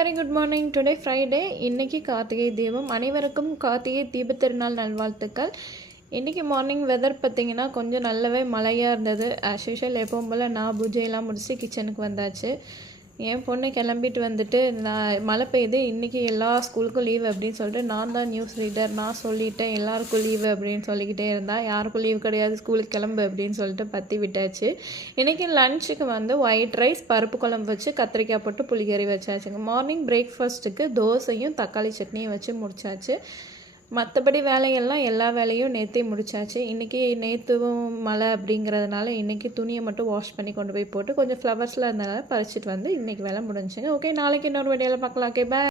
Very good morning. Today Friday. இன்றைக்கி கார்த்திகை தீபம். அனைவருக்கும் கார்த்திகை தீபத் திருநாள் நல்வாழ்த்துக்கள். இன்றைக்கி மார்னிங் வெதர் பார்த்திங்கன்னா கொஞ்சம் நல்லாவே மழையாக இருந்தது. ஆஸ் யூஷுவல் எப்பவும் போல் நான் பூஜையெல்லாம் முடிச்சுட்டு கிச்சனுக்கு வந்தாச்சு. என் பொண்ணு கிளம்பிட்டு வந்துட்டு நான் மழை பெய்யுது, இன்றைக்கி எல்லா ஸ்கூலுக்கும் லீவு அப்படின்னு சொல்லிட்டு நான் தான் நியூஸ் ரீடர், நான் சொல்லிட்டேன் எல்லாருக்கும் லீவு அப்படின்னு சொல்லிக்கிட்டே இருந்தால் யாருக்கும் லீவு கிடையாது, ஸ்கூலுக்கு கிளம்பு அப்படின்னு சொல்லிட்டு பற்றி விட்டாச்சு. இன்றைக்கி லன்ச்சுக்கு வந்து ஒயிட் ரைஸ், பருப்பு குழம்பு வச்சு கத்திரிக்காய் போட்டு புளிக்கறி வச்சாச்சுங்க. மார்னிங் பிரேக்ஃபாஸ்ட்டுக்கு தோசையும் தக்காளி சட்னியும் வச்சு முடிச்சாச்சு. மற்றபடி வேலையெல்லாம் எல்லா வேலையும் நேற்றே முடிச்சாச்சு. இன்றைக்கி நேற்றுவும் மழை அப்படிங்கிறதுனால இன்றைக்கி துணியை மட்டும் வாஷ் பண்ணி கொண்டு போய் போட்டு கொஞ்சம் ஃப்ளவர்ஸில் இருந்தனால பறிச்சிட்டு வந்து இன்றைக்கி வேலை முடிஞ்சுங்க. ஓகே, நாளைக்கு இன்னொரு வீடியோவில் பார்க்கலாம். ஓகே, பாய்.